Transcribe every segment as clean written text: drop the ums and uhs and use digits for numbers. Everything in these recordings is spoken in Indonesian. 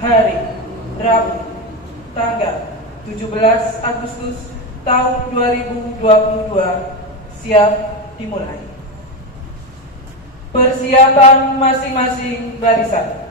hari Rabu tanggal 17 Agustus tahun 2022 siap dimulai. Persiapan masing-masing barisan.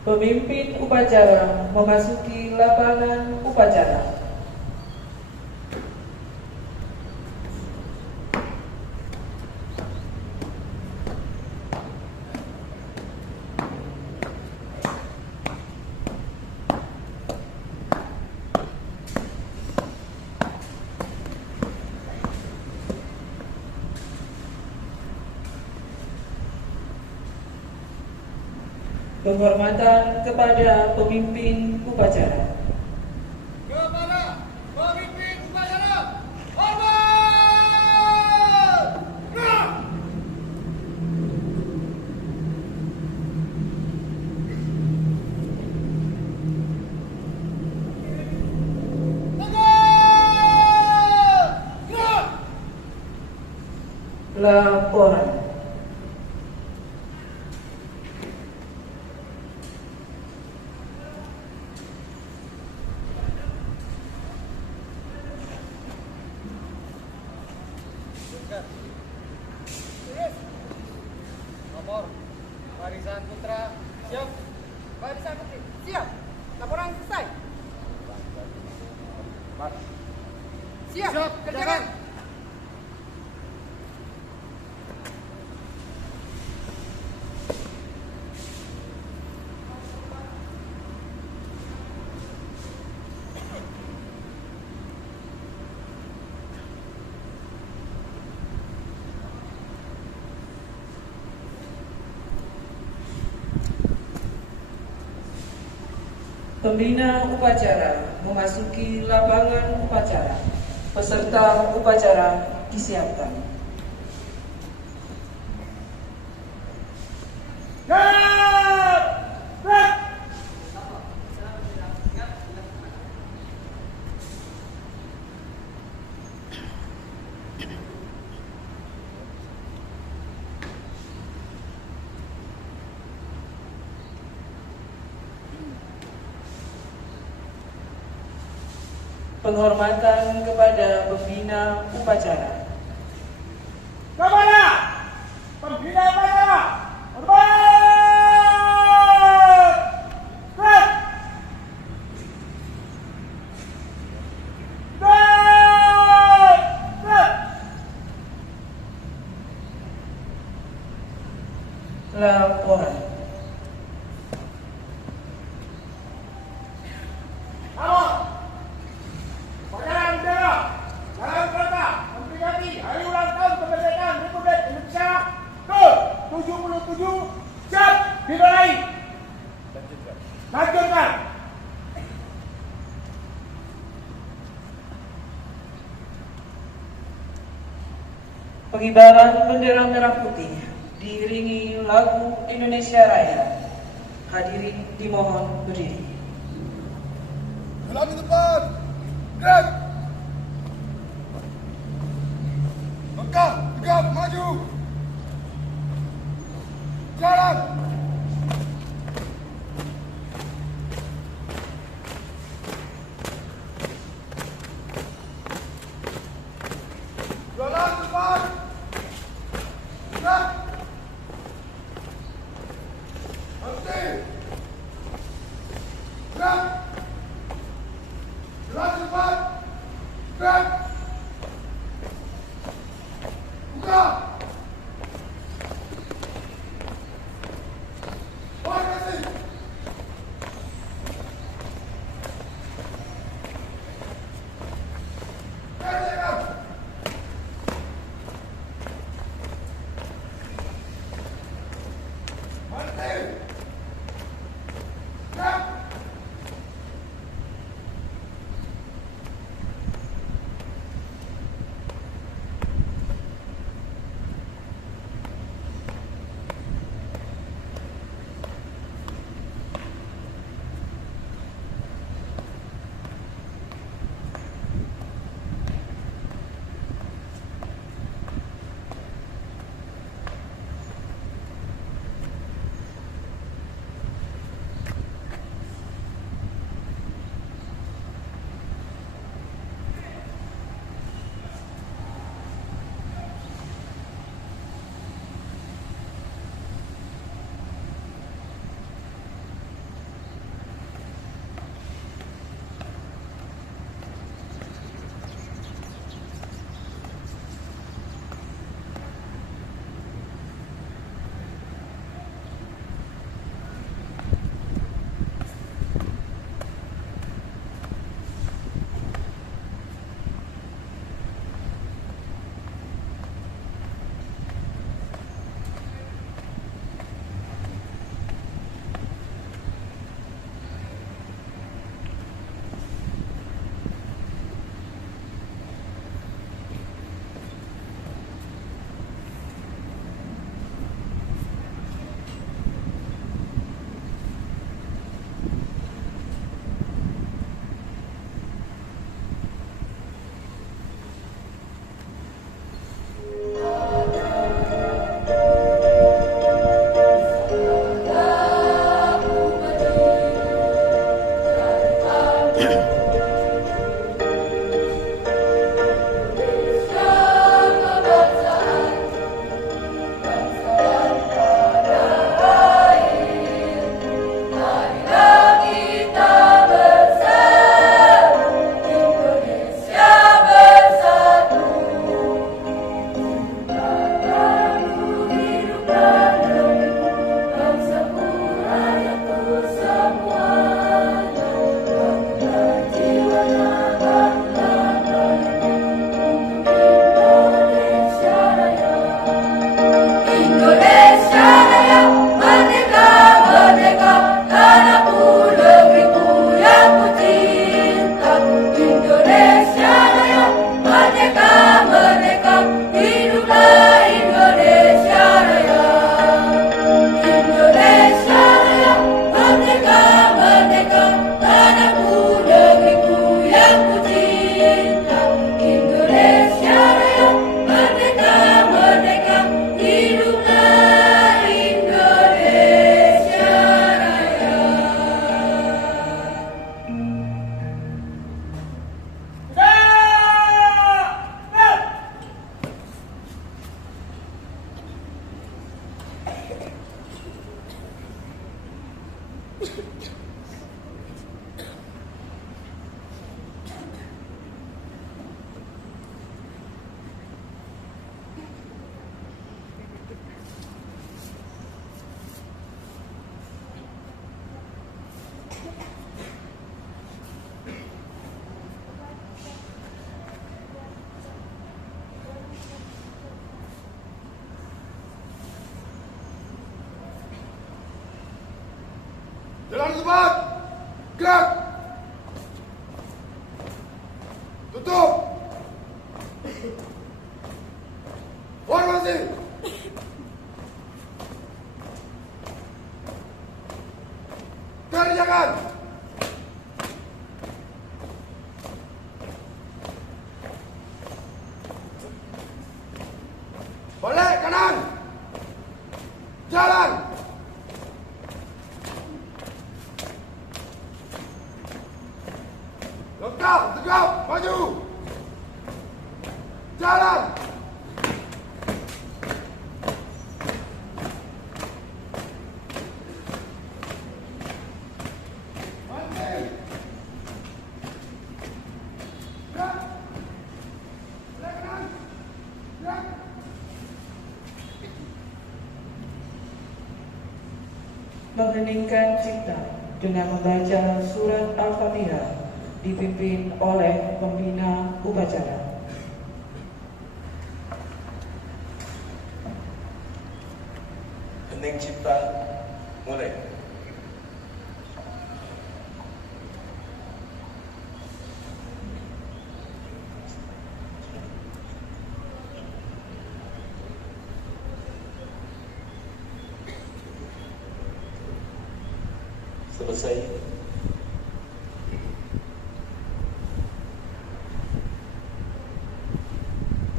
Pemimpin upacara memasuki lapangan upacara. Penghormatan kepada pemimpin upacara. Kepada pemimpin upacara, hormat! Laporan. Nomor barisan putra siap. Barisan putri siap. Laporan selesai. Siap. Kerjakan. Pembina upacara memasuki lapangan upacara. Peserta upacara disiapkan. Penghormatan kepada pembina upacara. Kepada pembina upacara, hormat! Laporan. Siap dimulai. Lanjutkan. Pengibaran bendera merah putih diiringi lagu Indonesia Raya. Hadirin dimohon berdiri. Jalan di depan. Gerak. Langkah tegap maju. Jalan. Jalan depan. Gerak. Berhenti. Gerak. Jalan depan. Gerak. Buka. Jalan cepat. Gerak. Tutup. Formasi. Kerjakan. Balik kanan. Jalan. Tegak, tegak, maju. Jalan. Mati. Gerak. Balik kanan. Gerak. Mengheningkan cipta dengan membaca surat Al-Fatihah dipimpin oleh pembina upacara. Hening cipta, mulai. Selesai.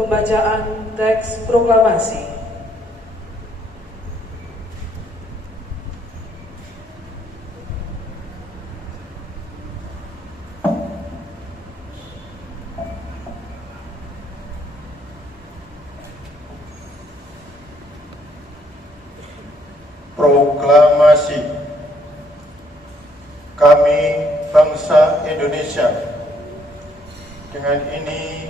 Pembacaan teks proklamasi. Proklamasi. Kami bangsa Indonesia dengan ini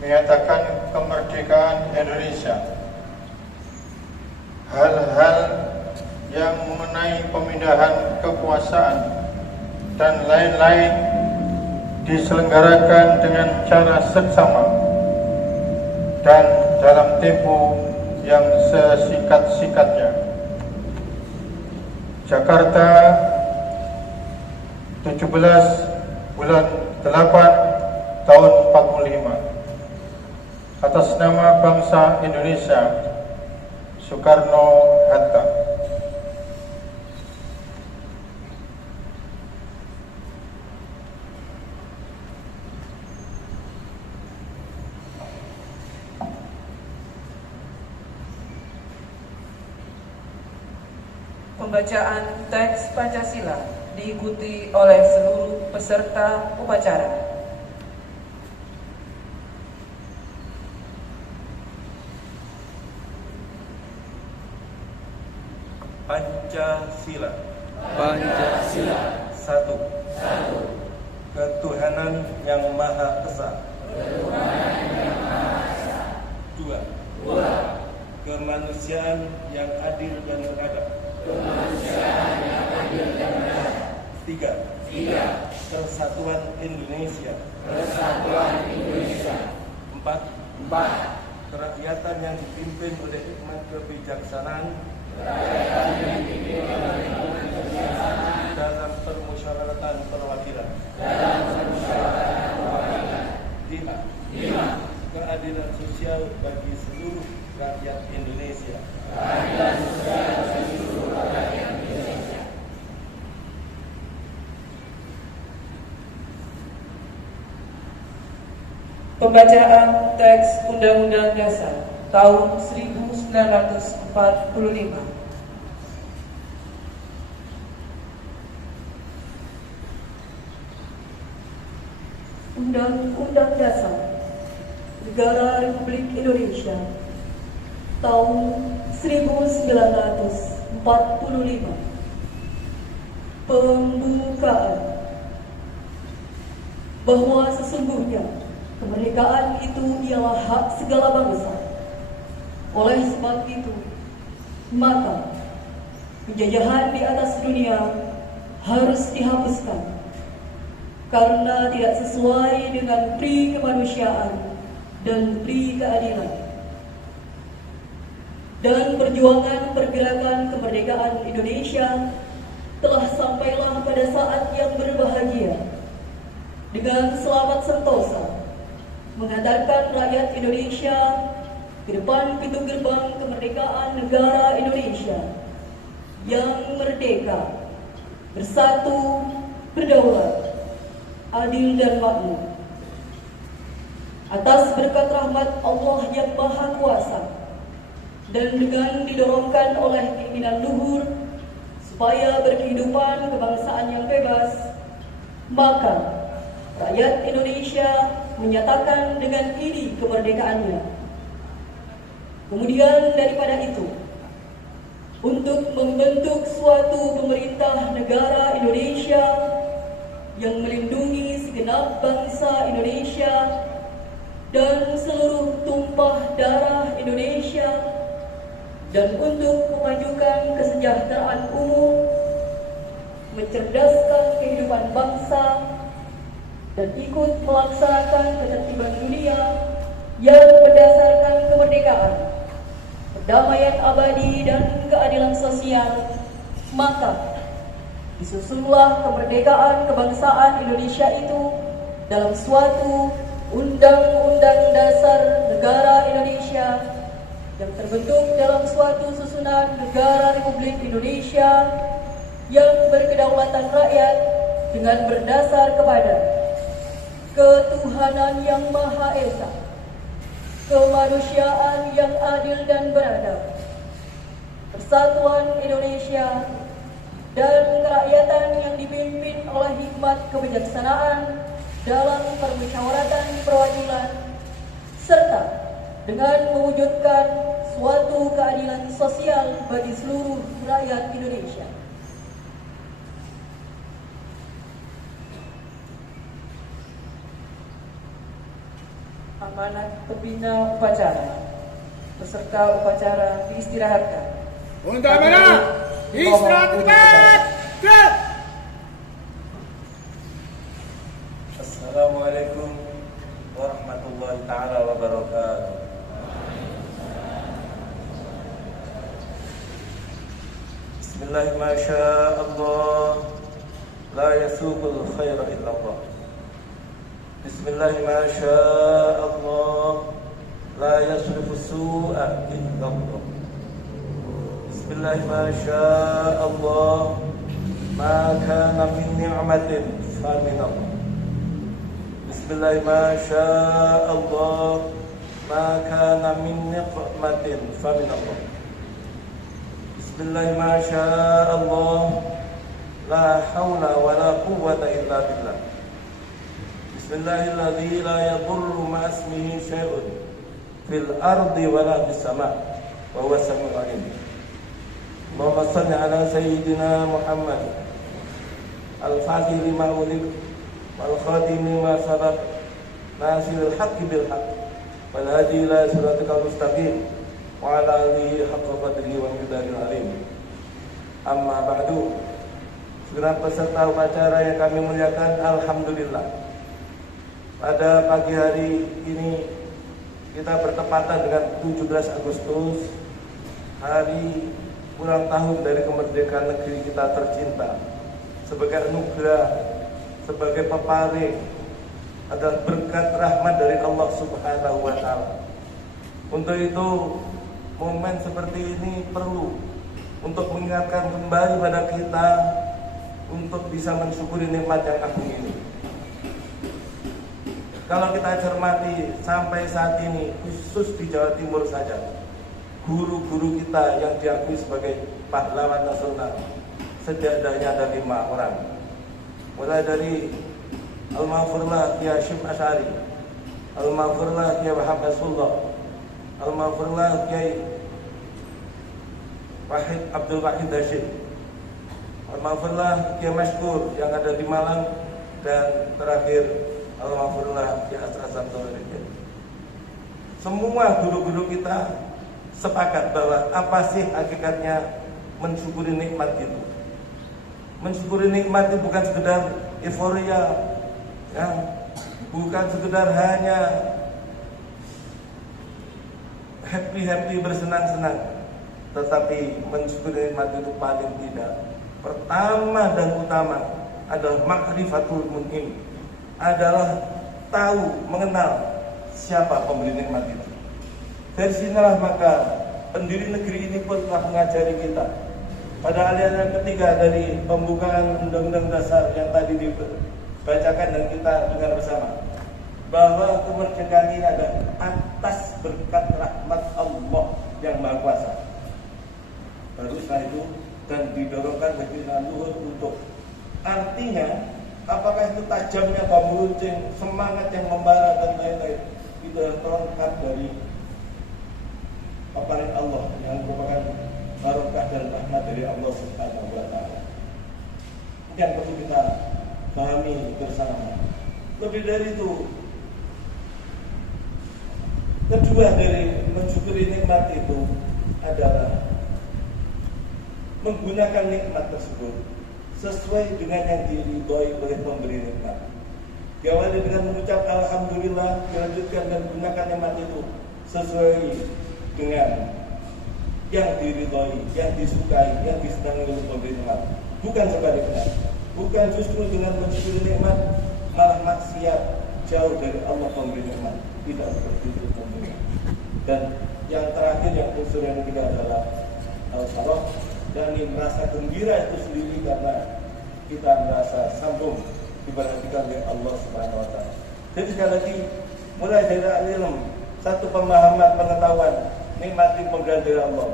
menyatakan kemerdekaan Indonesia. Hal-hal yang mengenai pemindahan kekuasaan dan lain-lain diselenggarakan dengan cara seksama dan dalam tempo yang sesingkat-singkatnya. Jakarta, 17 bulan 8 tahun 45. Atas nama bangsa Indonesia, Soekarno-Hatta. Pembacaan teks Pancasila diikuti oleh seluruh peserta upacara. Pancasila. Pancasila. Satu. Ketuhanan yang Maha Esa. Dua. Kemanusiaan yang adil dan beradab. Tiga. Persatuan Indonesia. Empat. Kerakyatan yang dipimpin oleh hikmat kebijaksanaan dalam permusyawaratan perwakilan. Lima. Keadilan sosial bagi seluruh rakyat Indonesia. Pembacaan teks Undang-Undang Dasar tahun 1945. Undang-Undang Dasar Negara Republik Indonesia tahun 1945 Pembukaan. Bahwa sesungguhnya kemerdekaan itu ialah hak segala bangsa. Oleh sebab itu, maka penjajahan di atas dunia harus dihapuskan karena tidak sesuai dengan pri kemanusiaan dan pri keadilan. Dan perjuangan pergerakan kemerdekaan Indonesia telah sampailah pada saat yang berbahagia dengan selamat sentosa mengantarkan rakyat Indonesia ke depan pintu gerbang kemerdekaan negara Indonesia yang merdeka, bersatu, berdaulat, adil dan makmur. Atas berkat rahmat Allah yang Maha Kuasa dan dengan didorongkan oleh keinginan luhur supaya berkehidupan kebangsaan yang bebas, maka rakyat Indonesia menyatakan dengan ini kemerdekaannya. Kemudian daripada itu, untuk membentuk suatu pemerintah negara Indonesia yang melindungi segenap bangsa Indonesia dan seluruh tumpah darah Indonesia, dan untuk memajukan kesejahteraan umum, mencerdaskan kehidupan bangsa, dan ikut melaksanakan ketertiban dunia yang berdasarkan kemerdekaan, perdamaian abadi, dan keadilan sosial, maka disusunlah kemerdekaan kebangsaan Indonesia itu dalam suatu Undang-Undang Dasar Negara Indonesia yang terbentuk dalam suatu susunan Negara Republik Indonesia yang berkedaulatan rakyat dengan berdasar kepada ketuhanan yang Maha Esa, kemanusiaan yang adil dan beradab, persatuan Indonesia, dan kerakyatan yang dipimpin oleh hikmat kebijaksanaan dalam permusyawaratan perwakilan, serta dengan mewujudkan suatu keadilan sosial bagi seluruh rakyat Indonesia. Amanat pembina upacara. Peserta upacara diistirahatkan. Untuk amanah, istirahat cepat. Gerak. Assalamualaikum warahmatullahi taala wabarakatuh. Bismillah, masya Allah, la yasuqul khaira illa Allah. Bismillah, masya Allah, la yasrifu su'a illa Allah. Bismillah, masya Allah, ma kana min ni'matin fa min Allah. Bismillah, masya Allah, ma kana min niqmatin fa min Allah. Bismillah, masya Allah, la hawla wa la quwwata illa billah. Bismillahilladzi la yadurru ma ismihi syai'un fil ardi wa la fis sama' wa huwa samiul alim. Allahumma shalli ala sayyidina Muhammad al-fatih lima ulik wal khatim lima sabaq nasiril haqqi bil haqq wal hadi ila siratikal mustaqim wa ala alihi haqqa qadrihi wa miqdaril alim. Amma ba'du. Segenap peserta upacara yang kami muliakan, alhamdulillah, pada pagi hari ini kita bertepatan dengan 17 Agustus, hari ulang tahun dari kemerdekaan negeri kita tercinta, sebagai anugerah, sebagai peparing, adalah berkat rahmat dari Allah Subhanahu wa Ta'ala. Untuk itu, momen seperti ini perlu untuk mengingatkan kembali pada kita untuk bisa mensyukuri nikmat yang agung ini. Kalau kita cermati sampai saat ini, khusus di Jawa Timur saja, guru-guru kita yang diakui sebagai pahlawan nasional setidaknya ada 5 orang. Mulai dari Al-Maghfurlah Kiai Syif Asy'ari, Al-Maghfurlah Kiai Wahab Rasulullah, Al-Maghfurlah Kiai Wahid Abdul Wahid Hashim, Alhamdulillah Kiai Mashkur yang ada di Malang, dan terakhir alhamdulillah Kiai Asra Samsul. Semua guru-guru kita sepakat bahwa apa sih hakikatnya mensyukuri nikmat itu. Mensyukuri nikmat itu bukan sekedar euforia, ya, bukan sekedar hanya happy bersenang-senang, tetapi mensyukuri nikmat itu paling tidak pertama dan utama adalah ma'rifatul mun'im, adalah tahu, mengenal siapa pemberi nikmat itu. Dari sinilah maka pendiri negeri ini pun telah mengajari kita pada aliran ketiga dari pembukaan Undang-Undang Dasar yang tadi dibacakan dan kita dengar bersama, bahwa kemerdekaan ini ada atas berkat rahmat Allah yang Maha Kuasa. Baru setelah itu dan didorongkan bagi luhur untuk, artinya apakah itu tajamnya bambu runcing, semangat yang membara dan lain-lain, itu adalah perangkat dari paparan Allah yang merupakan barokah dan rahmat dari Allah Subhanahu wa taala. Yang perlu kita pahami bersama. Lebih dari itu, kedua dari mensyukuri nikmat itu adalah menggunakan nikmat tersebut sesuai dengan yang diridhoi oleh pemberi nikmat. Diawali dengan mengucap alhamdulillah, dilanjutkan dan gunakan nikmat itu sesuai dengan yang diridhoi, yang disukai, yang disenangi oleh pemberi nikmat. Bukan sebaliknya. Bukan justru dengan mensyukuri nikmat malah maksiat jauh dari Allah pemberi nikmat. Tidak seperti itu pemberi. Dan yang terakhir, yang unsur yang ketiga adalah al-farah, dan merasa gembira itu sendiri karena kita merasa sambung diperhatikan oleh Allah Subhanahu wa taala. Jadi sekali lagi, mulai dari ilmu, satu pemahaman, pengetahuan nikmat pemberian dari Allah.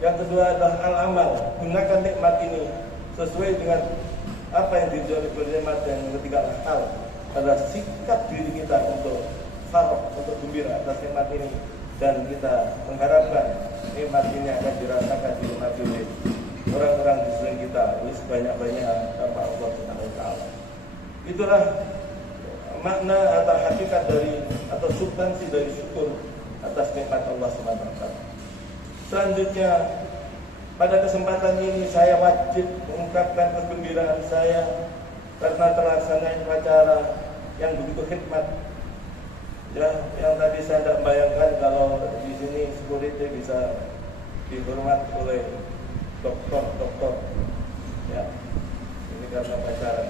Yang kedua adalah al-amal, gunakan nikmat ini sesuai dengan apa yang dijual oleh nikmat. Dan yang ketiga hal adalah sikap diri kita untuk farah, untuk gembira atas nikmat ini, dan kita mengharapkan nikmat ini akan dirasakan dinikmati oleh orang-orang di sekeliling kita ini sebanyak-banyak tanpa Allah Subhanahu wa taala. Itulah makna atau hakikat dari atau substansi dari syukur atas nikmat Allah Subhanahu wa taala. Selanjutnya, pada kesempatan ini saya wajib mengungkapkan kegembiraan saya karena terlaksananya upacara yang begitu hikmat. Ya, yang tadi saya tidak bayangkan kalau di sini security bisa dihormat oleh dokter, ya, ini karena pacaran.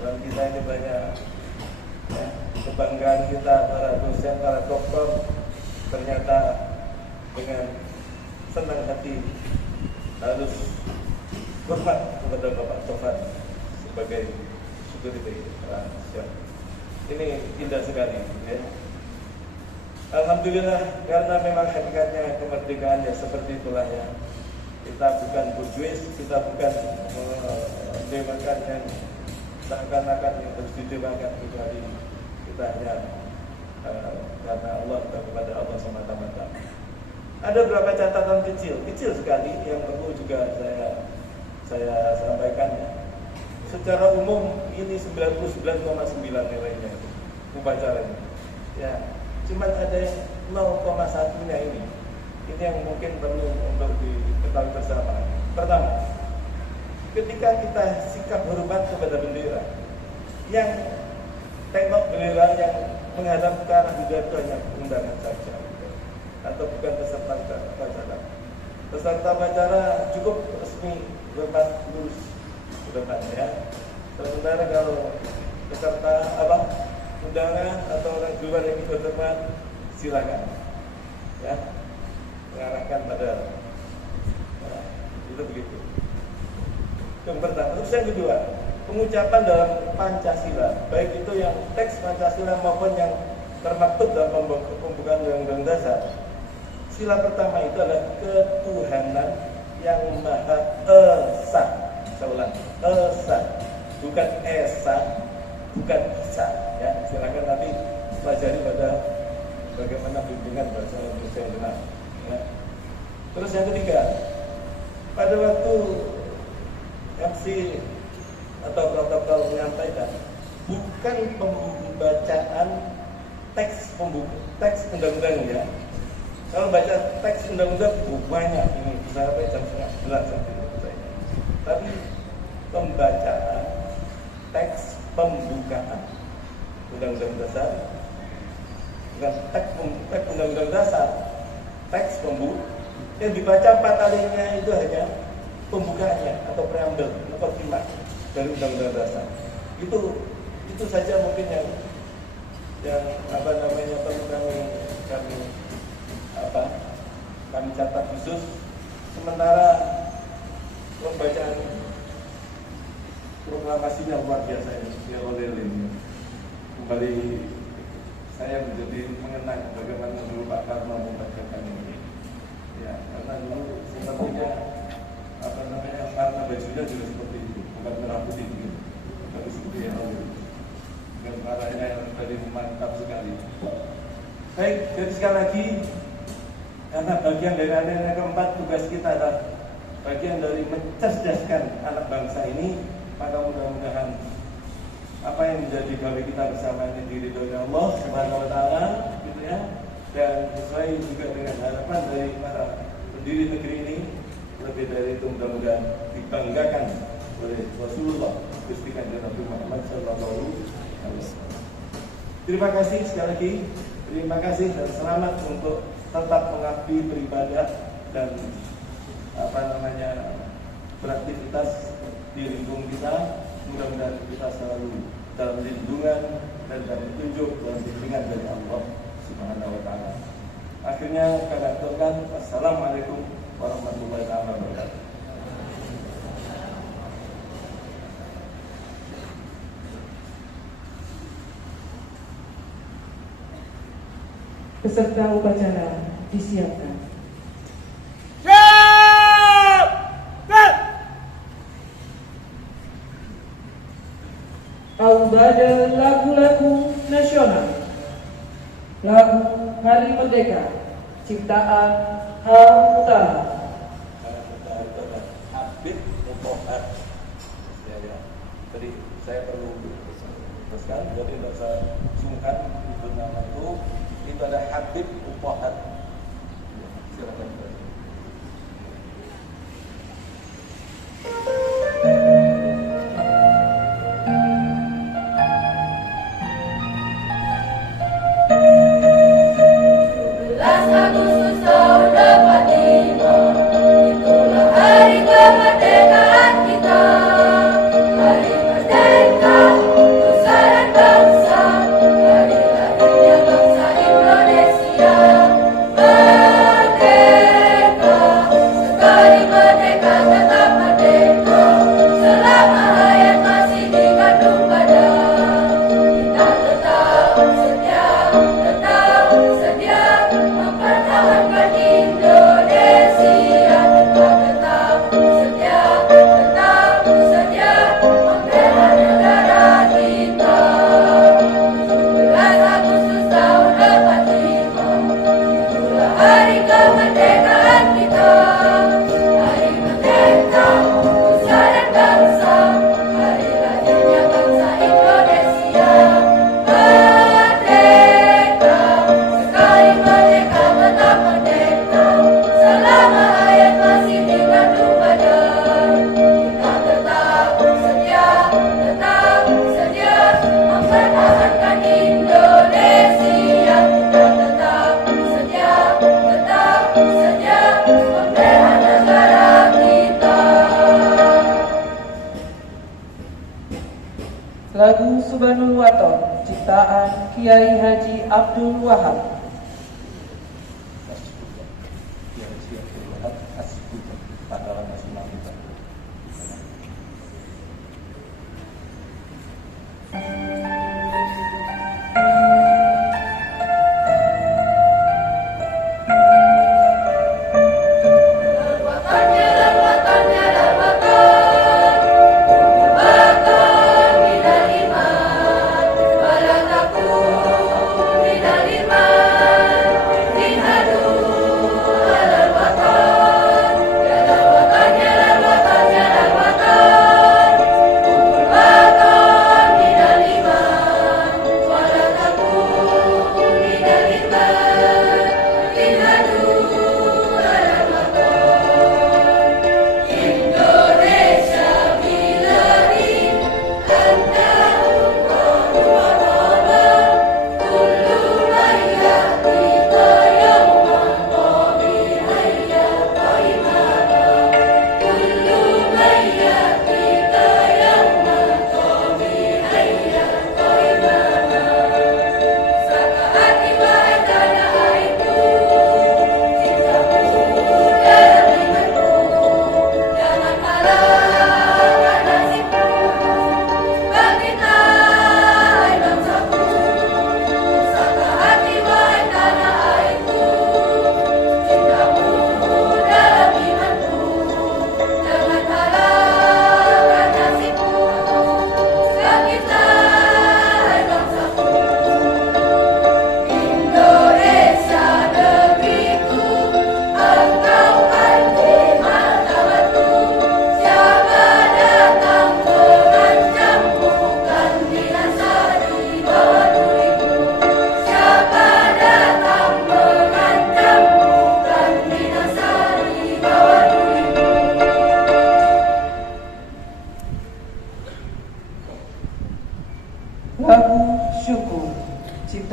Dan kita ini banyak, ya, kebanggaan kita para dosen, para dokter, ternyata dengan senang hati harus hormat kepada Bapak Tovan sebagai security. Ini indah sekali, ya. Alhamdulillah, karena memang hakikatnya kemerdekaan ya seperti itulah, ya. Kita bukan berjuis, kita bukan mendewakan yang seakan-akan yang harus didewakan, kecuali kita hanya karena Allah dan kepada Allah semata-mata. Ada beberapa catatan kecil sekali yang perlu juga saya sampaikan, ya. Secara umum ini 99,9 nilainya upacaranya, ya. Cuman ada yang 0,1-nya ini yang mungkin perlu untuk diketahui bersama. Pertama, ketika kita sikap hormat kepada bendera, yang tengok bendera yang menghadap ke arah bendera itu hanya undangan saja, atau bukan peserta upacara. Peserta upacara cukup resmi hormat lurus ke depan, ya. Sementara kalau peserta undangan atau orang luar yang ikut hormat, silakan, ya, mengarahkan pada itu begitu. Yang pertama. Terus yang kedua, pengucapan dalam Pancasila, baik itu yang teks Pancasila maupun yang termaktub dalam pembukaan Undang-Undang Dasar. Sila pertama itu adalah ketuhanan yang Maha Esa. Saya ulang, Esa, bukan Esa, bukan Isa, ya. Silakan nanti pelajari pada bagaimana bimbingan bahasa Indonesia yang benar, ya. Terus yang ketiga, pada waktu sampaikan bukan pembacaan teks undang-undang ya. Kalau baca teks undang-undang banyak ini bisa sampai jam 11 sampai selesai. Tapi pembacaan teks pembukaan undang-undang dasar, bukan teks undang-undang dasar, teks yang dibaca 4 kalinya itu hanya pembukaannya atau preambel atau timak dari undang-undang dasar. Itu saja mungkin yang perlu kami catat khusus. Sementara pembacaan proklamasinya luar biasa ya oleh kembali saya menjadi mengenang bagaimana dulu Pak Karno membacakan ini ya, karena dulu sepertinya warna bajunya juga seperti itu, bukan merah putih gitu, tapi seperti yang lalu gambarannya yang tadi mantap sekali. Baik, jadi sekali lagi karena bagian dari anak keempat tugas kita adalah bagian dari mencerdaskan anak bangsa ini, maka mudah-mudahan apa yang menjadi gawe kita bersama ini diridhoi Allah Subhanahu wa taala gitu ya, dan sesuai juga dengan harapan dari para pendiri negeri ini, lebih dari itu mudah-mudahan dibanggakan oleh Rasulullah Gusti Kanjeng Nabi Muhammad sallallahu alaihi wasallam. Terima kasih sekali lagi, terima kasih dan selamat untuk tetap mengabdi beribadah dan beraktivitas di lingkungan kita. Mudah-mudahan kita selalu dalam lindungan dan dalam petunjuk dan bimbingan dari Allah Subhanahu wa taala. Akhirnya kami aturkan wassalamualaikum warahmatullahi wabarakatuh. Peserta upacara disiapkan. Siap! Siap! Aubade lagu-lagu nasional. Lagu Hari Merdeka ciptaan Hamta. Habib Mutohar. Ya. Jadi saya perlu teruskan, jadi tidak saya sungkan itu nama itu ada Habib Mutohar. Silakan. Lagu Subhanul Waton ciptaan Kiai Haji Abdul Wahab. Minal iman,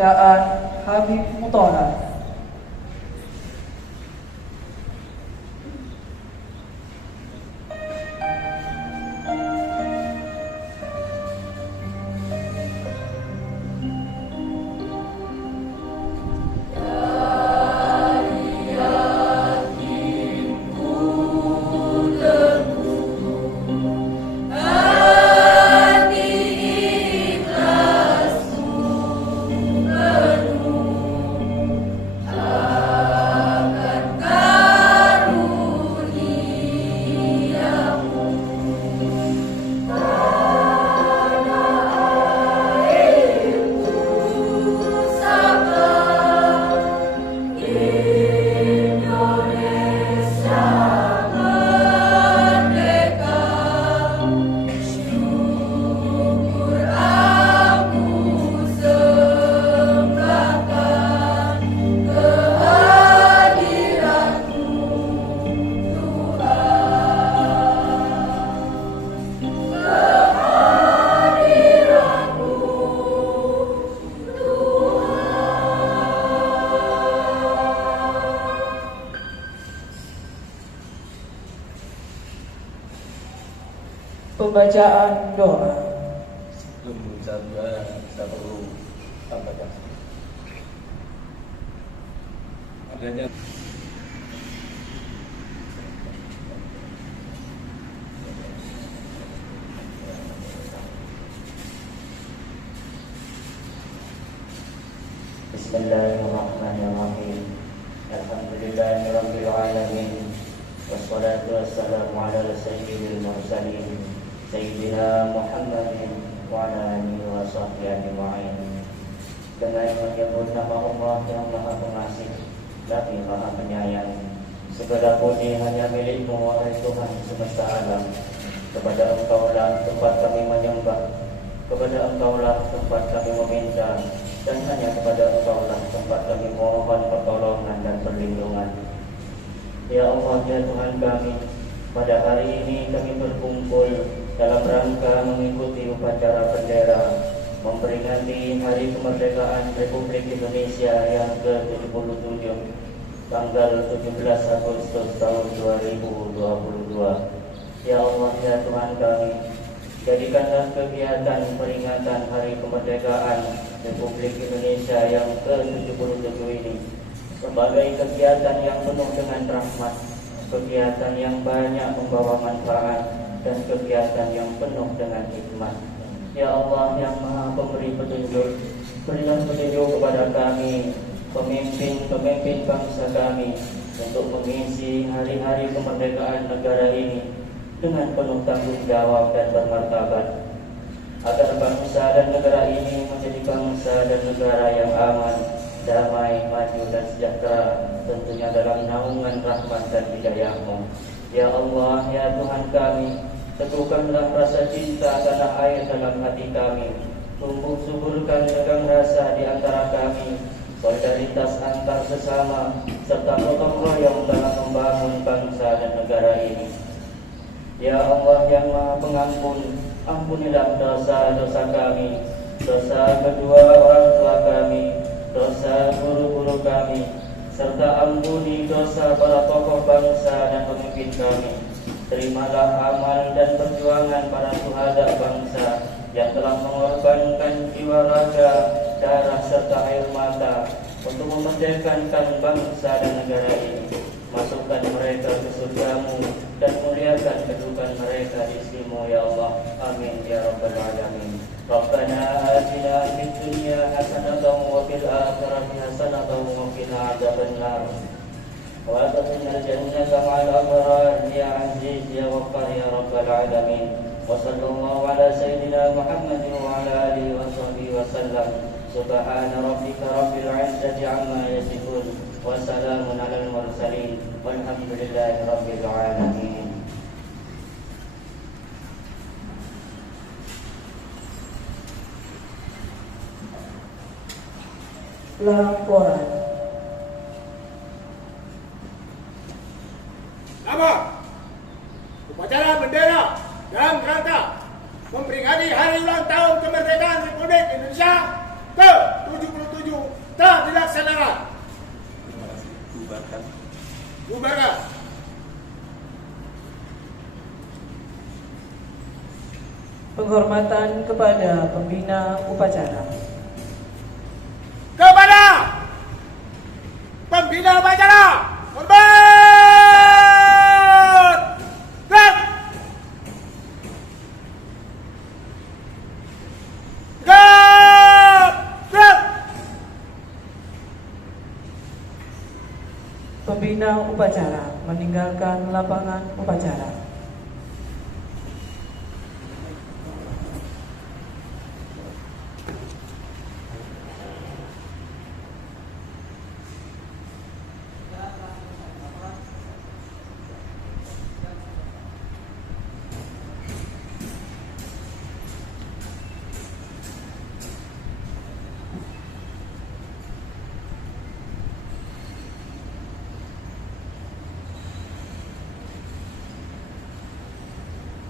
Pembacaan Habib Mutahar. Pembacaan doa. Sebelum mengucap doa, kita perlu tambahkan adanya Bismillahirrahmanirrahim. Alhamdulillahirabbil alamin. Wassalatu wassalamu ala sayyidil mursalin Sayyidina Muhammadin wa ala alihi wa sahbihi ajma'in. Dengan menyebut nama Allah yang Maha Pengasih lagi Maha Penyayang, segala puji hanya milik-Mu wahai Tuhan semesta alam. Kepada Engkau-lah tempat kami menyembah, kepada Engkau-lah tempat kami meminta, dan hanya kepada Engkau-lah tempat kami mohon pertolongan dan perlindungan. Ya Allah, ya Tuhan kami, pada hari ini kami berkumpul dalam rangka mengikuti upacara bendera memperingati Hari Kemerdekaan Republik Indonesia yang ke-77 tanggal 17 Agustus tahun 2022. Ya Allah, ya Tuhan kami, jadikanlah kegiatan peringatan Hari Kemerdekaan Republik Indonesia yang ke-77 ini sebagai kegiatan yang penuh dengan rahmat, kegiatan yang banyak membawa manfaat, dan kegiatan yang penuh dengan hikmah. Ya Allah yang Maha Pemberi petunjuk, berilah petunjuk kepada kami, pemimpin bangsa kami, untuk mengisi hari-hari kemerdekaan negara ini dengan penuh tanggung jawab dan bermartabat, agar bangsa dan negara ini menjadi bangsa dan negara yang aman, damai, maju dan sejahtera, tentunya dalam naungan rahmat dan hidayah-Mu. Ya Allah, ya Tuhan kami, teguhkanlah rasa cinta tanah air dalam hati kami, tumbuh suburkan tegang rasa di antara kami, solidaritas antar sesama, serta gotong royong dalam membangun bangsa dan negara ini. Ya Allah yang Maha Pengampun, ampunilah dosa-dosa kami, dosa kedua orang tua kami, dosa guru-guru kami, serta ampuni dosa para tokoh bangsa dan pemimpin kami. Terimalah amal dan perjuangan para syuhada bangsa yang telah mengorbankan jiwa raga, darah serta air mata untuk memerdekakan bangsa dan negara ini. Masukkan mereka ke surga-Mu dan muliakan kedudukan mereka di sisi-Mu, ya Allah. Amin ya rabbal alamin. Rabbana atina fid dunya hasanatan wa fil akhirati hasanatan wa qina adzabannar. Wa adkhilna al-jannata ma'al abrar ya aziz ya ghaffar ya rabbal alamin. Wa sallallahu ala sayyidina Muhammadin wa ala alihi wa sahbihi wa sallam. Subhana rabbika rabbil izzati amma yasifun wa salamun alal mursalin walhamdulillahi rabbil alamin. Laporan. Nama upacara bendera dalam rangka memperingati hari ulang tahun kemerdekaan Republik Indonesia ke-77 telah dilaksanakan. Terima kasih. Bubarkan. Bubarkan. Penghormatan kepada pembina upacara. Kepada pembina upacara, hormat. Gerak. Gerak. Gerak. Pembina upacara meninggalkan lapangan upacara.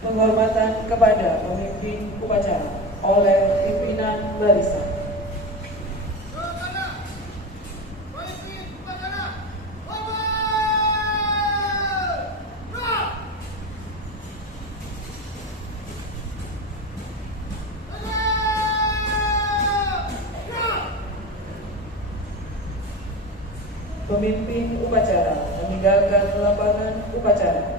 Penghormatan kepada pemimpin upacara oleh pimpinan barisan. Pemimpin upacara meninggalkan lapangan upacara.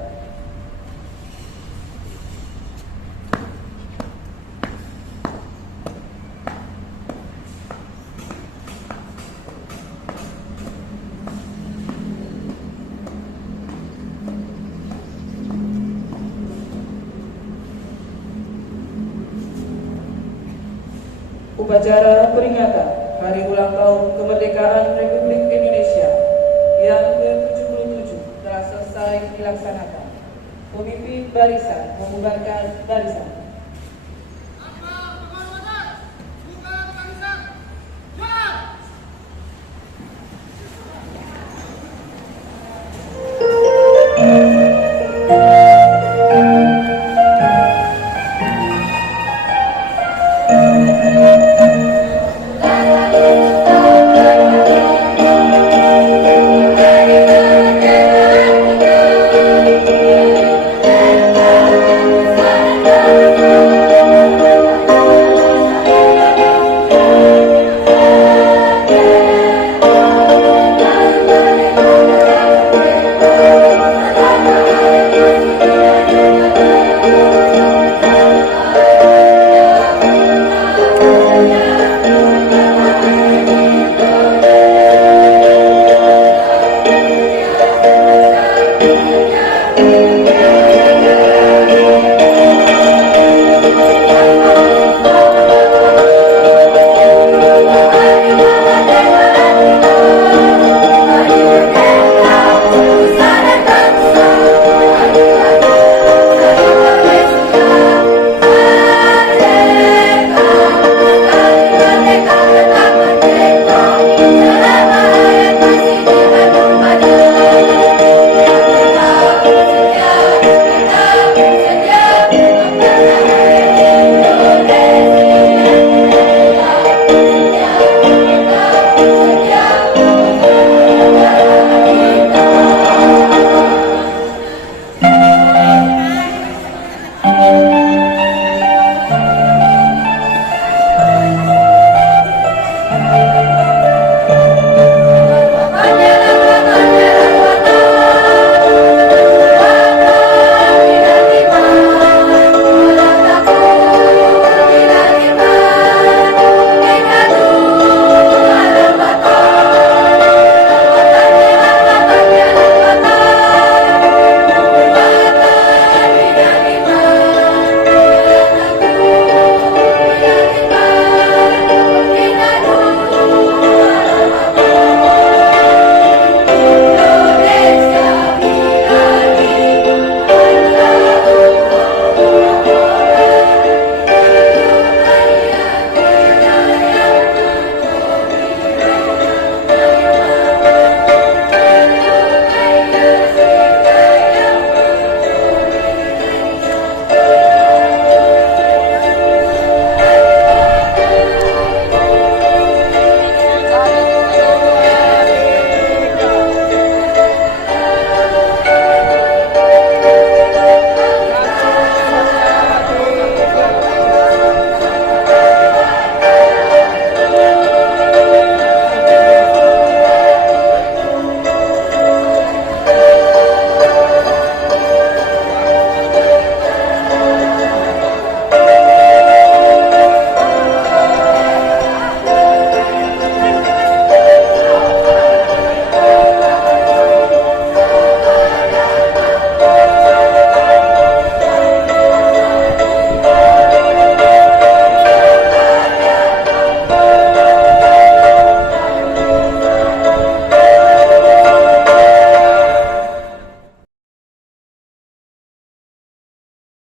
Upacara peringatan Hari Ulang Tahun Kemerdekaan Republik Indonesia yang ke-77 telah selesai dilaksanakan. Pemimpin barisan membubarkan barisan.